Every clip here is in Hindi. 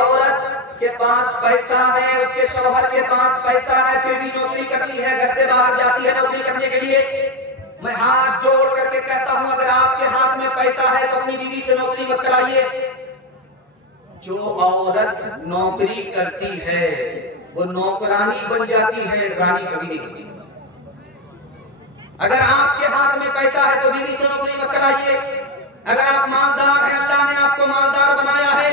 औरत के पास पैसा है, उसके शौहर के पास पैसा है, फिर भी नौकरी करती है, घर से बाहर जाती है नौकरी करने के लिए, मैं हाथ जोड़ करके कहता हूं अगर आपके हाथ में पैसा है तो अपनी बीवी से नौकरी मत कराइए। जो औरत नौकरी करती है वो नौकरानी बन जाती है, रानी कभी नहीं बनती। अगर आपके हाथ में पैसा है तो बीवी से नौकरी मत कराइए। अगर आप मालदार हैं, अल्लाह ने आपको मालदार बनाया है,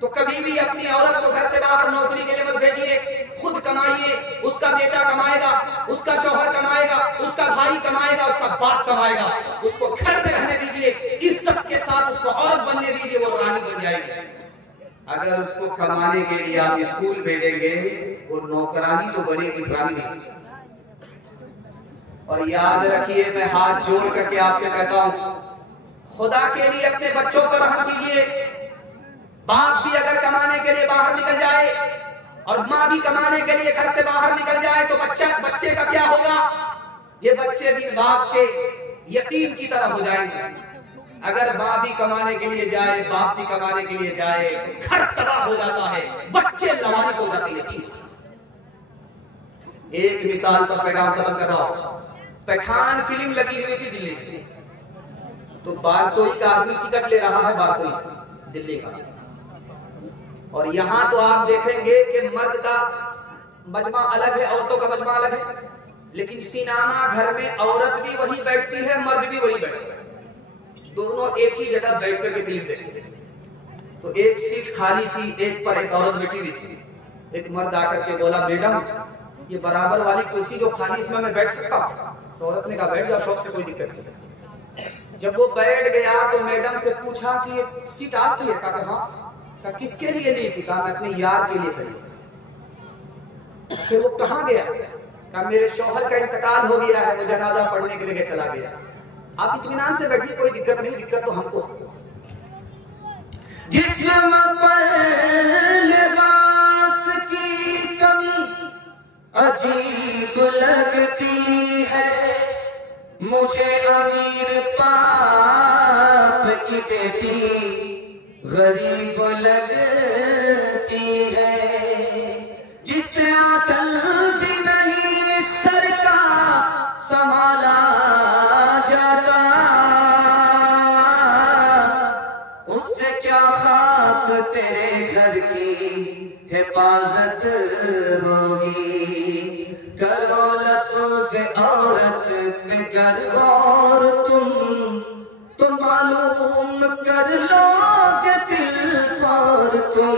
तो कभी भी अपनी औरत को घर से बाहर नौकरी के लिए मत भेजिए। खुद कमाइए, उसका बेटा कमाएगा, उसका शौहर कमाएगा, उसका भाई कमाएगा, उसका बाप कमाएगा, उसको घर में रहने दीजिए, इज्जत के साथ उसको औरत बनने दीजिए, वो रानी बन जाएगी। अगर उसको कमाने के लिए आप स्कूल भेजेंगे वो नौकरानी तो बनेगी, रानी नहीं। और याद रखिए, मैं हाथ जोड़ करके आपसे कहता हूं, खुदा के लिए अपने बच्चों पर रहम कीजिए। बाप भी अगर कमाने के लिए बाहर निकल जाए और माँ भी कमाने के लिए घर से बाहर निकल जाए तो बच्चे का क्या होगा? ये बच्चे भी बाप के यतीम की तरह हो जाएंगे। अगर माँ भी कमाने के लिए जाए, बाप भी कमाने के लिए जाए, तो घर तबाह हो जाता है, बच्चे लवारिस हो जाते हैं। एक मिसाल पर पैगाम खत्म कर रहा हूं। पठान फिल्म लगी हुई थी दिल्ली में, तो बारसोई का आदमी टिकट ले रहा है, बारसोई से दिल्ली का, और यहां तो आप देखेंगे कि मर्द का मजमा अलग है, औरतों का मजमा अलग है, लेकिन सिनेमा घर में औरत भी वही बैठती है, मर्द भी वही बैठता है, दोनों एक ही जगह बैठ करके फिल्म देखते हैं। तो एक सीट खाली थी, एक पर एक औरत बैठी हुई थी। एक मर्द आकर के बोला, मैडम ये बराबर वाली कुर्सी जो खाली, इसमें मैं बैठ सकता हूँ? तो औरत ने कहा, बैठ जाओ, शौक से, कोई दिक्कत नहीं। जब वो बैठ गया तो मैडम से पूछा कि ये सीट आपकी है? कहा हाँ। कहा किसके लिए ली थी? कहा मैं अपने यार के लिए खरीदी। फिर वो कहाँ गया? कहा मेरे शौहर का इंतकाल हो गया है, वो जनाजा पढ़ने के लिए चला गया। आप इत्मीनान से बैठिए, कोई दिक्कत नहीं, दिक्कत तो हमको। जिस्म पर लिबास की कमी अजीब लगती है, मुझे अमीर पाप की बेटी गरीब लगती है, जिसे आंचल भी नहीं सर का संभाला जाता, उससे क्या खाक तेरे घर की हिफाजत होगी। करो लफ्ज़ों से औरत पे गौर, तुम मालूम कर लोगे दिल और तुम।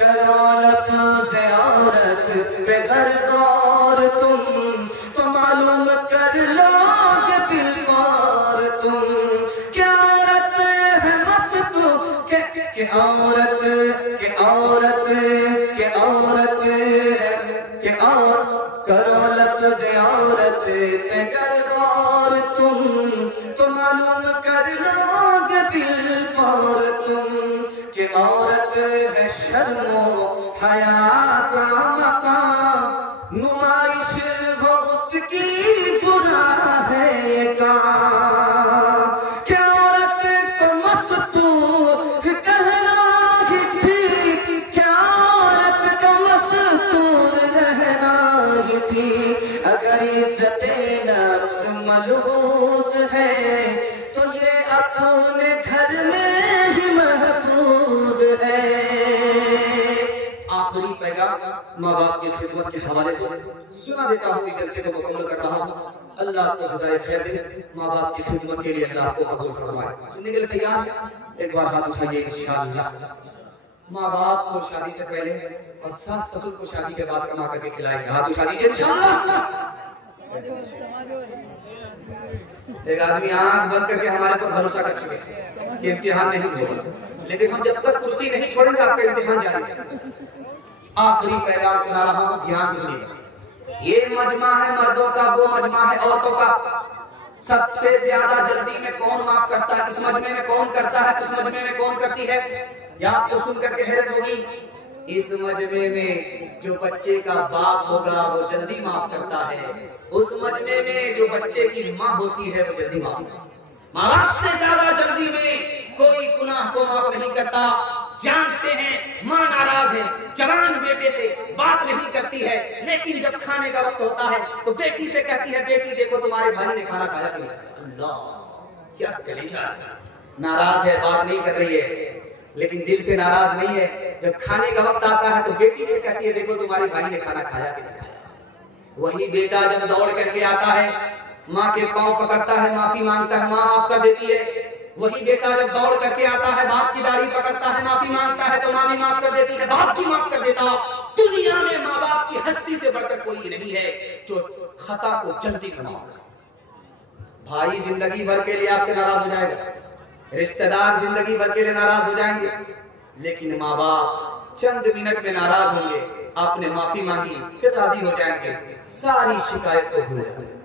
करो लफ्ज़ों से औरत पे गौर, तुम मालूम कर लोगे दिल और तुम। क्या औरत है मस्त के औरत के औरत के औरत के और करो लफ्ज़ औरत पे गौर, तुम मालूम कर लोगे दिल और तुम। कि औरत है शर्मो हया का मकाम, नुमाइश हो उसकी बुरा है काम। क्या औरत को मस्तूर कहना ही थी, क्या औरत को मस्तूर रहना ही थी। अगर इज़्ज़ते नफ्स मलूज़ है तो ये अपने घर में ही महफूज है। आखिरी पैगाम माँ बाप की खिदमत के हवाले से सुना देता हूँ, इस जलसे को मुकम्मल कर रहा हूँ। अल्लाह को जज़ाए खैर दे, माँ बाप की खिदमत के लिए अल्लाह को कबूल फरमाए। सुनने के लिए तैयार है? एक बार हाथ उठाइए इंशाअल्लाह। माँ बाप को शादी से पहले और सास ससुर को शादी के बाद कमा करके खिलाएंगे, हाथ उठा दीजिए इंशाअल्लाह। एक आदमी आंख बंद करके हमारे पर भरोसा कर चुके कि इम्तिहान नहीं होगा, लेकिन हम जब तक कुर्सी नहीं छोड़ेंगे आपका इम्तिहान जारी। आखिरी पैगाम सुना रहा हूं, ध्यान सुनिए। ये मजमा है मर्दों का, वो मजमा है औरतों का। सबसे ज्यादा जल्दी में कौन माफ करता है? इस मजमे में कौन करता है? उस मजमे में कौन करती है? या आपको सुन करके हैरत होगी, इस मजमे में जो बच्चे का बाप होगा वो जल्दी माफ करता है, उस मजमे में जो बच्चे की माँ होती है वो जल्दी माफ करती है। माँ बाप से ज्यादा जल्दी में कोई गुनाह को माफ नहीं करता। जानते हैं माँ में जवान बेटे से बात नहीं करती है, लेकिन जब खाने का वक्त होता है तो बेटी से कहती है, बेटी देखो तुम्हारे भाई ने खाना खाया कि नहीं। अल्लाह, क्या कलेजा, नाराज है, बात नहीं कर रही है, लेकिन दिल से नाराज नहीं है। जब खाने का वक्त आता है तो बेटी से कहती है, देखो तुम्हारे भाई ने खाना खाया कि नहीं खाया। वही बेटा जब दौड़ करके आता है, माँ के पांव पकड़ता है, माफी मांगता है, माँ माफ कर देती है। वही बेटा जब दौड़ करके आता है, बाप की दाढ़ी पकड़ता है, माफी मांगता है, तो माँ भी माफ कर देती है, बाप भी माफ कर देता। दुनिया में माँ बाप की हस्ती से बढ़कर कोई नहीं है जो खता को जल्दी माफ करे। भाई जिंदगी भर के लिए आपसे नाराज हो जाएगा, रिश्तेदार जिंदगी भर के लिए नाराज हो जाएंगे, लेकिन माँ बाप चंद मिनट में नाराज होंगे। आपने माफी मांगी, फिर राजी हो जाएंगे, सारी शिकायत को भूल जाएंगे।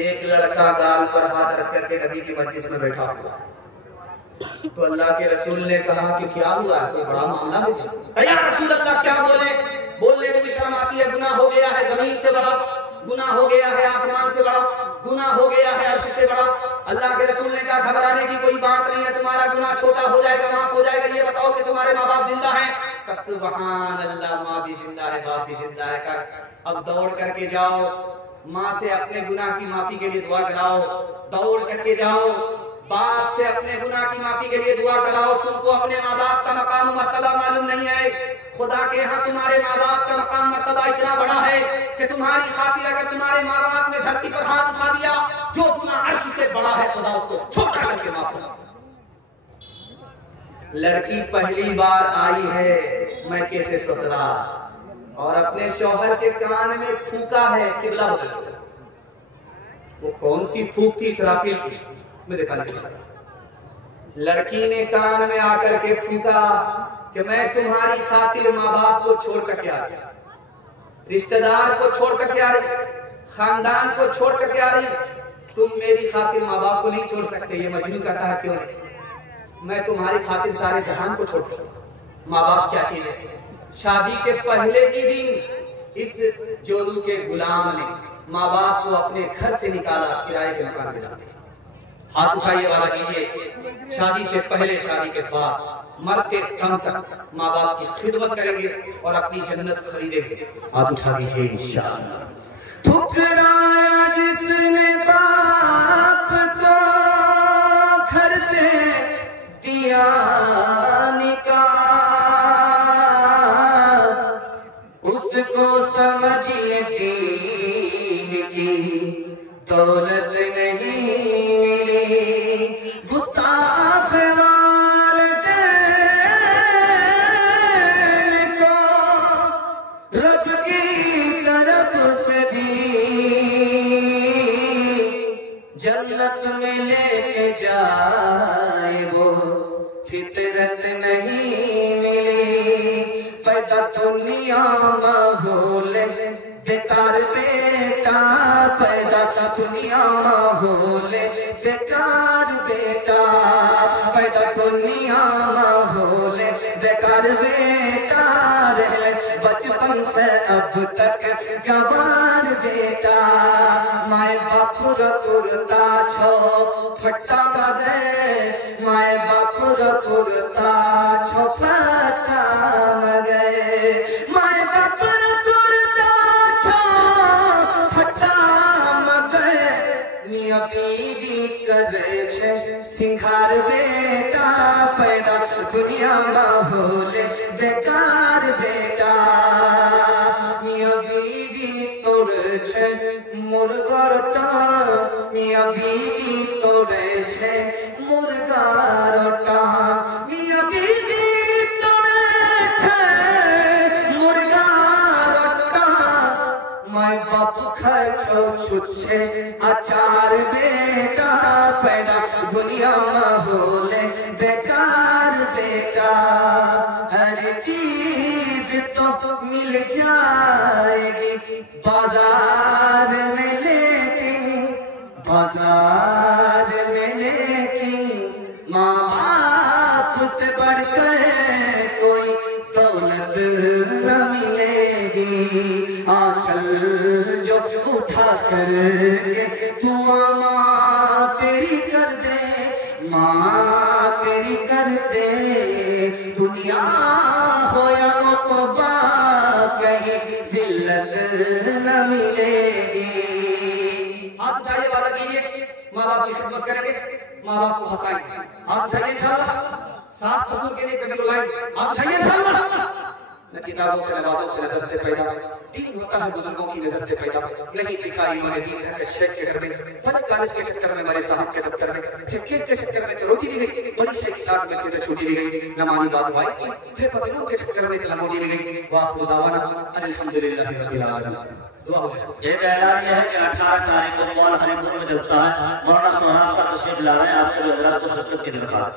एक लड़का गाल पर हाथ रख करके नबी की मजलिस में बैठा हुआ, तो अल्लाह के रसूल ने कहा कि क्या हुआ, कोई बड़ा मामला हो गया? या रसूल अल्लाह, क्या बोले, बोलने में भी शर्म आती है। गुनाह हो गया है जमीन से बड़ा, गुनाह हो गया है आसमान से बड़ा, गुनाह हो गया है अर्श से बड़ा। अल्लाह के रसूल ने कहा, घबराने की कोई बात नहीं है, तुम्हारा गुनाह छोटा हो जाएगा, माफ हो जाएगा। ये बताओ कि तुम्हारे माँ बाप जिंदा हैं? सुभान अल्लाह, माँ भी जिंदा है, बाप भी जिंदा है। कर अब दौड़ करके जाओ, माँ से अपने गुनाह की माफी के लिए दुआ कराओ, दौड़ करके जाओ, बाप से अपने गुनाह की माफी के लिए दुआ कराओ। तुमको अपने माँ बाप का मकाम मर्तबा मालूम नहीं है, खुदा के यहाँ तुम्हारे माँ बाप का मकाम मर्तबा इतना बड़ा है कि तुम्हारी खातिर अगर तुम्हारे माँ बाप ने धरती पर हाथ उठा दिया, जो गुनाह अर्श से बड़ा है, खुदा उसको छोटा करके माफ करा। लड़की पहली बार आई है मैं कैसे ससुराल, और अपने शौहर के कान में फूका है, किबला बदल गया। वो कौन सी फूक थी? इसराफील की। मैं देखा नहीं। लड़की ने कान में आकर के फूका कि मैं तुम्हारी खातिर माँ बाप को छोड़ करके आ रही, रिश्तेदार को छोड़ करके आ रही, खानदान को छोड़ करके आ रही, तुम मेरी खातिर माँ बाप को नहीं छोड़ सकते। ये मजनू कहता है, क्यों नहीं? मैं तुम्हारी खातिर सारे जहान को छोड़ सकता। माँ बाप क्या चीज है? शादी के पहले ही दिन इस जोरू के गुलाम ने माँ बाप को अपने घर से निकाला, किराए के मकान में डाला। हाथ उठाइए, वादा कीजिए, शादी से पहले शादी के बाद मरते दम तक माँ बाप की खिदमत करेंगे और अपनी जन्नत खरीदेंगे। हाथ उठा दीजिए इंशाअल्लाह। ठुकराया जिसने बाप को घर से दिया निकाल, उसको समझिए दीन की दौलत नहीं मिली। गुस्ताख वालिदैन को रब की तरफ से भी जन्नत में लेके जाए, वो फितरत नहीं मिली। पैदा दुनिया माहौल बेकार बेटा, पैदा दुनिया माहौल बेकार बेटा, पैदा दुनिया माहौल बेकार बेटा। बचपन से अब तक गवार बेटा, माए बाप पुरता छो फट्टा बगे, माए बाप पुरता छो फट्टा बगे, माए बाप बीवी करे छे सिंगार बेटा, पैदा दुनिया माहौल बेकार बेटा। मियाँ बीवी तोड़े छे मुर्गा रोटा, मियाँ बीवी तोड़े छे मुर्गा रोटा, मियाँ बीवी तोड़े छे मुर्गा रोटा। माय बाप खाए छो छुच्छे अचार बेटा, पैदा दुनिया माहौल बेकार बेटा। हर चीज तो मिल जाएगी बाजार में, लेकिन बाजार में लेकिन माँ बाप से बढ़कर कोई दौलत न मिलेगी। आंचल जो उठा करके तू माँ तेरी कर दे, माँ तेरी कर दे, दुनिया हो तौबा कहीं जिल्लत न मिलेगी। हाथ उठाइए, वादा कीजिए माँ बाप की खिदमत करेंगे, माँ बाप को हंसाएंगे। हाथ उठाइए इंशाअल्लाह। सास ससुर के लिए कभी रुलाएंगे, हाथ उठाइए इंशाअल्लाह। न किताबों से, नमाजों से, नजर से पैदा, दीन होता है बुजुर्गों की नजर से पैदा। नहीं सीखा इन्होंने दीन घर के शेख के घर में, बड़े कॉलेज के चक्कर में, बड़े साहब के दफ्तर में, फिर खेत के चक्कर में रोटी दी गई, बड़ी शेख के साथ मिलकर तो छुट्टी दी गई, न मानी बात वाइस की, फिर पतियों के चक्कर में लमोटी दी गई। वाह दावाना अल्हम्दुलिल्लाह रब्बिल आलमीन। दुआ हो जाए। एक ऐलान यह है कि 18 तारीख को मॉल हनीपुर में जलसा है, मौलाना सोहान साहब तशरीफ ला रहे हैं, आपसे हजरात को शिरकत की दरख्वास्त।